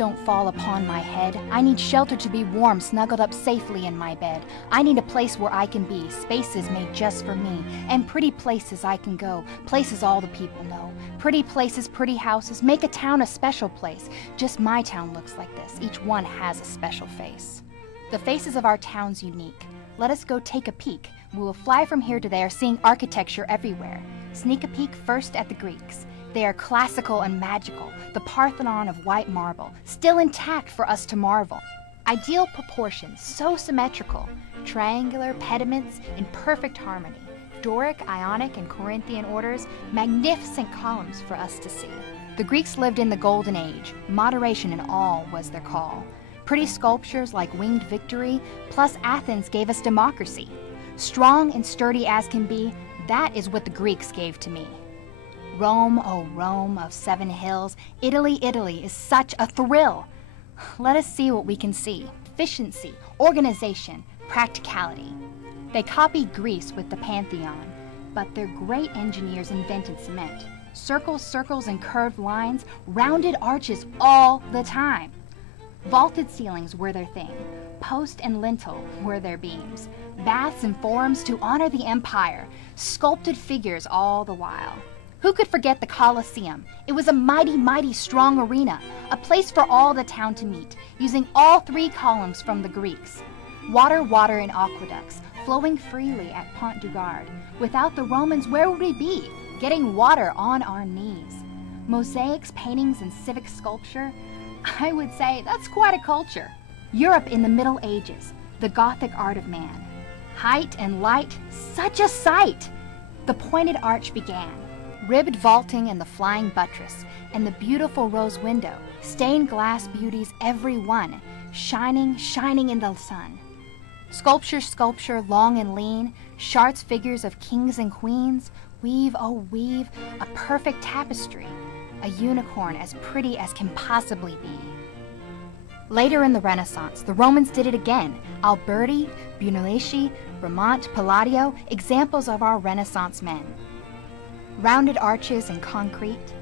don't fall upon my head. I need shelter to be warm, snuggled up safely in my bed. I need a place where I can be, spaces made just for me, and pretty places I can go, places all the people know. Pretty places, pretty houses, make a town a special place. Just my town looks like this. Each one has a special face. The faces of our town's unique. Let us go take a peek. We will fly from here to there, seeing architecture everywhere. Sneak a peek first at the Greeks. They are classical and magical, the Parthenon of white marble, still intact for us to marvel. Ideal proportions, so symmetrical, triangular pediments in perfect harmony, Doric, Ionic, and Corinthian orders, magnificent columns for us to see. The Greeks lived in the Golden Age. Moderation in all was their call. Pretty sculptures like winged victory, plus Athens gave us democracy. Strong and sturdy as can be, that is what the Greeks gave to me. Rome, oh Rome of 7 hills, Italy, Italy is such a thrill. Let us see what we can see. Efficiency, organization, practicality. They copied Greece with the Pantheon, but their great engineers invented cement. Circles, circles, and curved lines, rounded arches all the time. Vaulted ceilings were their thing. Post and lintel were their beams. Baths and forums to honor the empire. Sculpted figures all the while. Who could forget the Colosseum? It was a mighty, mighty strong arena, a place for all the town to meet, using all 3 columns from the Greeks. Water, water in aqueducts, flowing freely at Pont du Gard. Without the Romans, where would we be? Getting water on our knees. Mosaics, paintings, and civic sculpture? I would say that's quite a culture. Europe in the Middle Ages, the Gothic art of man. Height and light, such a sight! The pointed arch began. Ribbed vaulting and the flying buttress, and the beautiful rose window, stained glass beauties every one, shining, shining in the sun. Sculpture, sculpture, long and lean, Chartres figures of kings and queens, weave, oh weave, a perfect tapestry, a unicorn as pretty as can possibly be. Later in the Renaissance, the Romans did it again. Alberti, Brunelleschi, Bramante, Palladio, examples of our Renaissance men. Rounded arches and concrete,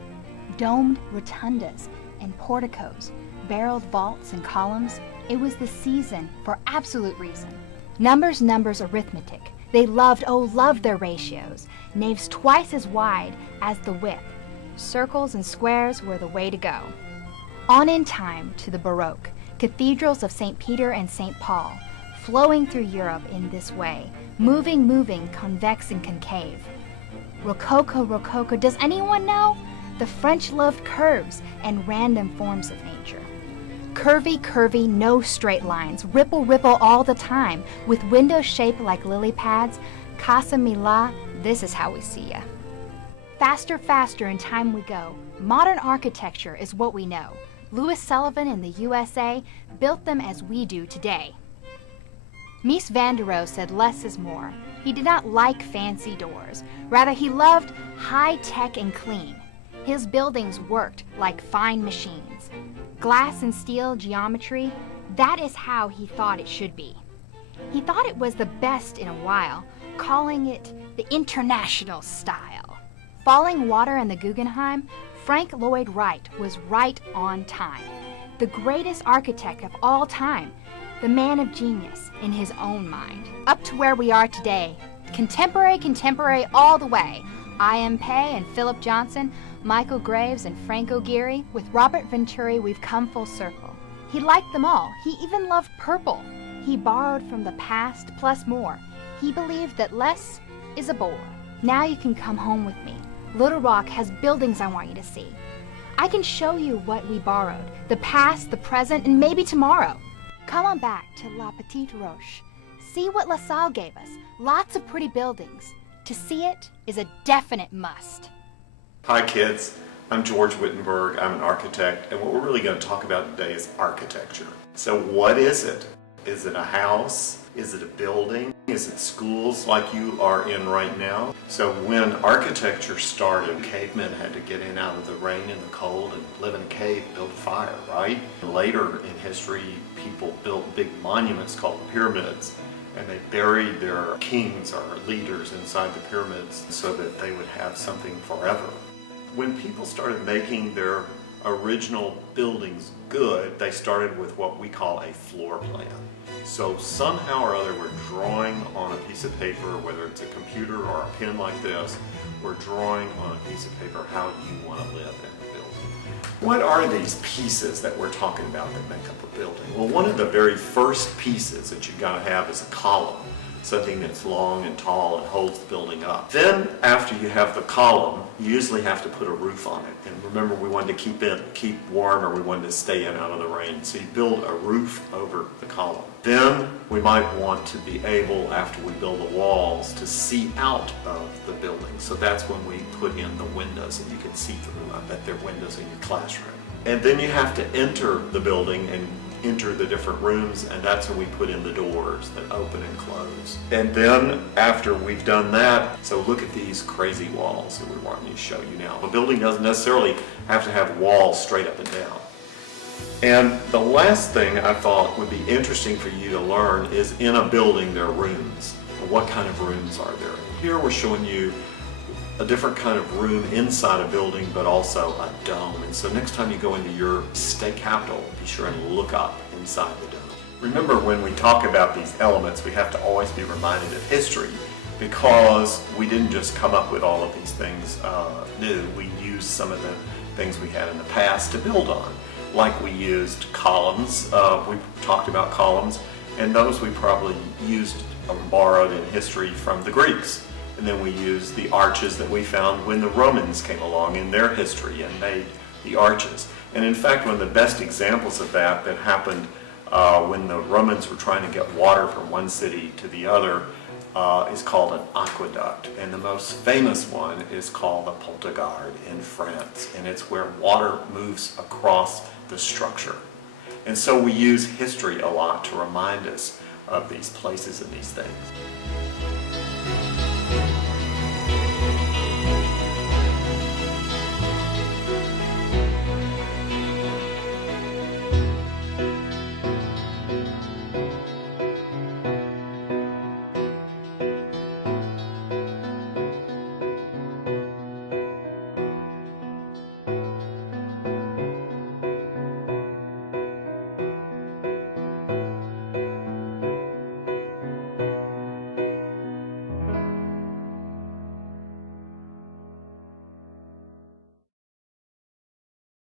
domed rotundas and porticos, barreled vaults and columns. It was the season for absolute reason. Numbers, numbers, arithmetic. They loved, oh loved their ratios. Naves twice as wide as the width. Circles and squares were the way to go. On in time to the Baroque, cathedrals of St. Peter and St. Paul, flowing through Europe in this way, moving, moving, convex and concave. Rococo, Rococo, does anyone know? The French loved curves and random forms of nature. Curvy, curvy, no straight lines, ripple, ripple all the time, with windows shaped like lily pads. Casa Mila, this is how we see ya. Faster, faster in time we go. Modern architecture is what we know. Louis Sullivan in the USA built them as we do today. Mies van der Rohe said less is more. He did not like fancy doors. Rather, he loved high-tech and clean. His buildings worked like fine machines. Glass and steel geometry, that is how he thought it should be. He thought it was the best in a while, calling it the international style. Falling water in the Guggenheim, Frank Lloyd Wright was right on time. The greatest architect of all time, the man of genius in his own mind. Up to where we are today. Contemporary, contemporary all the way. I.M. Pei and Philip Johnson, Michael Graves and Franco Gehry. With Robert Venturi, we've come full circle. He liked them all. He even loved purple. He borrowed from the past plus more. He believed that less is a bore. Now you can come home with me. Little Rock has buildings I want you to see. I can show you what we borrowed. The past, the present, and maybe tomorrow. Come on back to La Petite Roche. See what LaSalle gave us. Lots of pretty buildings. To see it is a definite must. Hi kids, I'm George Wittenberg. I'm an architect, and what we're really going to talk about today is architecture. So what is it? Is it a house? Is it a building? Is it schools like you are in right now? So when architecture started, cavemen had to get in out of the rain and the cold and live in a cave, build a fire, right? Later in history, people built big monuments called pyramids, and they buried their kings or leaders inside the pyramids so that they would have something forever. When people started making their original buildings good, they started with what we call a floor plan. So somehow or other we're drawing on a piece of paper, whether it's a computer or a pen like this, we're drawing on a piece of paper how you want to live in the building. What are these pieces that we're talking about that make up a building? Well, one of the very first pieces that you've got to have is a column. Something that's long and tall and holds the building up. Then, after you have the column, you usually have to put a roof on it. And remember, we wanted to keep warm, or we wanted to stay in out of the rain. So you build a roof over the column. Then we might want to be able, after we build the walls, to see out of the building. So that's when we put in the windows that you can see through. I bet there are windows in your classroom. And then you have to enter the building and enter the different rooms, and that's when we put in the doors that open and close. And then after we've done that, so look at these crazy walls that we want to show you now. A building doesn't necessarily have to have walls straight up and down. And the last thing I thought would be interesting for you to learn is, in a building there are rooms. What kind of rooms are there? Here we're showing you a different kind of room inside a building, but also a dome. And so next time you go into your state capitol, be sure and look up inside the dome. Remember, when we talk about these elements, we have to always be reminded of history, because we didn't just come up with all of these things new. We used some of the things we had in the past to build on. Like we used columns, we talked about columns, and those we probably used or borrowed in history from the Greeks. And then we used the arches that we found when the Romans came along in their history and made the arches. And in fact, one of the best examples of that happened when the Romans were trying to get water from one city to the other is called an aqueduct. And the most famous one is called the Pont de Garde in France. And it's where water moves across the structure. And so we use history a lot to remind us of these places and these things.